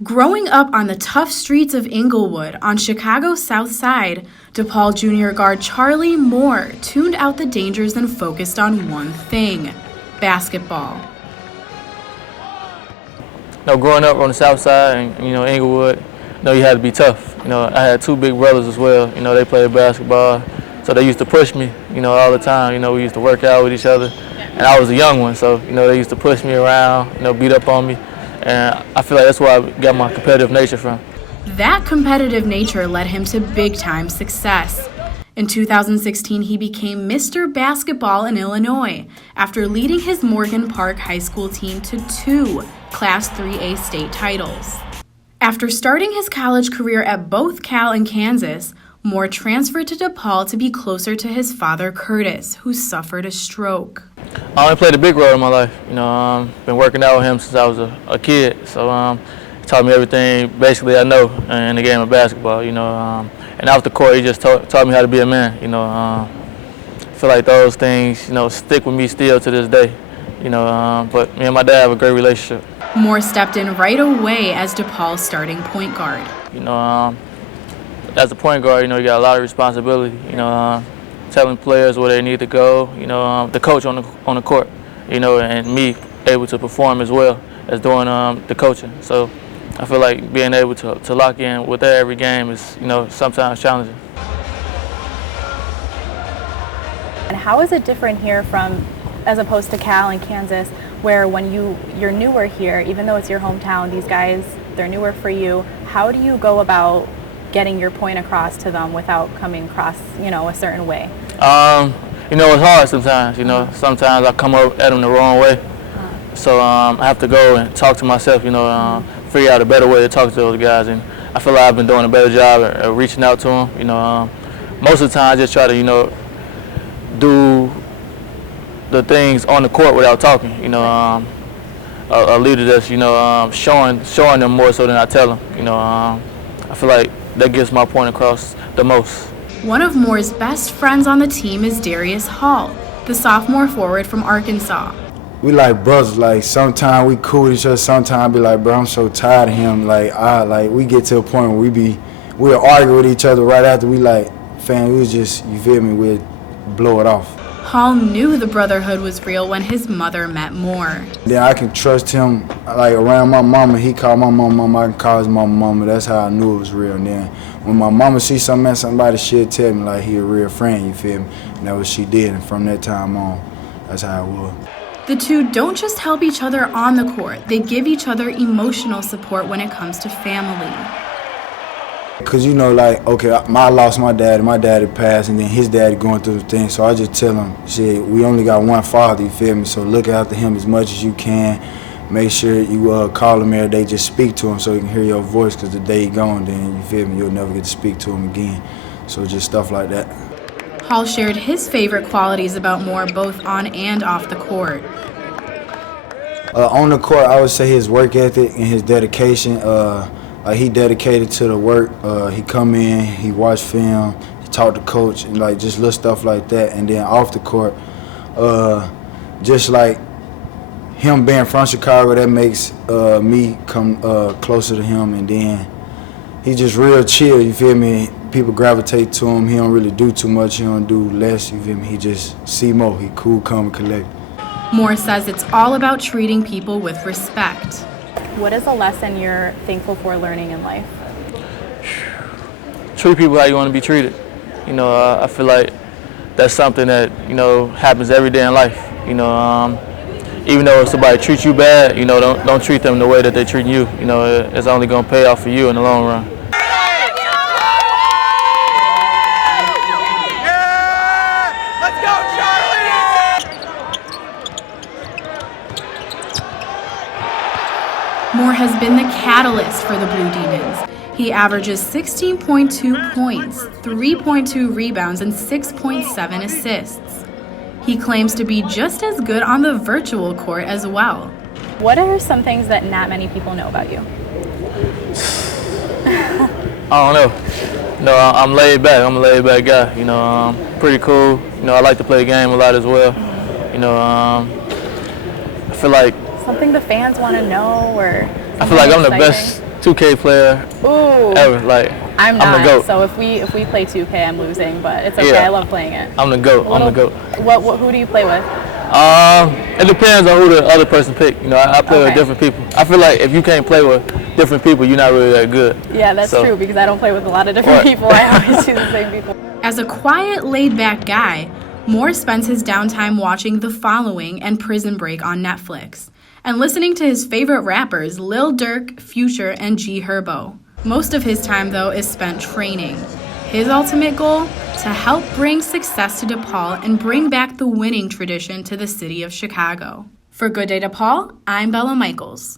Growing up on the tough streets of Inglewood on Chicago's South Side, DePaul Junior guard Charlie Moore tuned out the dangers and focused on one thing: basketball. Growing up on the South Side and Inglewood, you had to be tough. I had two big brothers as well. They played basketball, so they used to push me. All the time. We used to work out with each other, and I was a young one, so they used to push me around, beat up on me. And I feel like that's where I got my competitive nature from. That competitive nature led him to big-time success. In 2016, he became Mr. Basketball in Illinois after leading his Morgan Park High School team to 2 Class 3A state titles. After starting his college career at both Cal and Kansas, Moore transferred to DePaul to be closer to his father, Curtis, who suffered a stroke. I only played a big role in my life. Been working out with him since I was a kid, so he taught me everything basically I know in the game of basketball. And off the court, he just taught me how to be a man. I feel like those things, stick with me still to this day. But me and my dad have a great relationship. Moore stepped in right away as DePaul's starting point guard. As a point guard, you got a lot of responsibility. Telling players where they need to go. The coach on the court. And me able to perform as well as doing the coaching. So I feel like being able to lock in with that every game is sometimes challenging. And how is it different here as opposed to Cal and Kansas, where when you're newer here, even though it's your hometown, these guys, they're newer for you. How do you go about getting your point across to them without coming across, a certain way? It's hard sometimes. Sometimes I come up at them the wrong way. So I have to go and talk to myself, figure out a better way to talk to those guys. And I feel like I've been doing a better job at reaching out to them. Most of the time I just try to, do the things on the court without talking. A leader that's, showing them more so than I tell them. I feel like that gets my point across the most. One of Moore's best friends on the team is Darius Hall, the sophomore forward from Arkansas. We like brothers. Like sometimes we cool with each other. Sometimes I be like, bro, I'm so tired of him. Like we get to a point where we'll argue with each other right after we fam, we was just, you feel me, we'd blow it off. Hall knew the Brotherhood was real when his mother met Moore. Then I can trust him, around my mama. He called my mama, I can call his mama. That's how I knew it was real. And then when my mama see something at somebody, she'll tell me he a real friend, you feel me? And that's what she did, and from that time on, that's how it was. The two don't just help each other on the court, they give each other emotional support when it comes to family. Cause okay, I lost my dad had passed, and then his dad going through the thing. So I just tell him, shit, we only got one father, you feel me? So look after him as much as you can. Make sure you call him every day, just speak to him so he can hear your voice. Cause the day he gone, then you feel me, you'll never get to speak to him again. So just stuff like that. Hall shared his favorite qualities about Moore both on and off the court. On the court, I would say his work ethic and his dedication. He dedicated to the work. He come in, he watch film, he talk to coach, and just little stuff like that. And then off the court, just like him being from Chicago, that makes me come closer to him. And then he just real chill, you feel me? People gravitate to him. He don't really do too much, he don't do less, you feel me? He just see more. He cool, calm, and collected. Moore says it's all about treating people with respect. What is a lesson you're thankful for learning in life? Treat people how you want to be treated. I feel like that's something that, happens every day in life. Even though if somebody treats you bad, don't treat them the way that they treat you. It's only going to pay off for you in the long run. Moore has been the catalyst for the Blue Demons. He averages 16.2 points, 3.2 rebounds, and 6.7 assists. He claims to be just as good on the virtual court as well. What are some things that not many people know about you? I don't know. I'm laid back. I'm a laid back guy. I'm pretty cool. I like to play the game a lot as well. I feel like something the fans want to know, or I feel like I'm the exciting? 2K player Ooh. ever. Like, I'm the not. GOAT. So if we play 2K, I'm losing, but it's okay. Yeah. I love playing it. I'm the GOAT. I'm the GOAT. Who do you play with? It depends on who the other person pick. You know, I play with Okay. different people. I feel like if you can't play with different people, you're not really that good. Yeah, that's So- true because I don't play with a lot of different Right. people. I always choose the same people. As a quiet, laid-back guy, Moore spends his downtime watching The Following and Prison Break on Netflix, and listening to his favorite rappers Lil Durk, Future, and G Herbo. Most of his time, though, is spent training. His ultimate goal? To help bring success to DePaul and bring back the winning tradition to the city of Chicago. For Good Day DePaul, I'm Bella Michaels.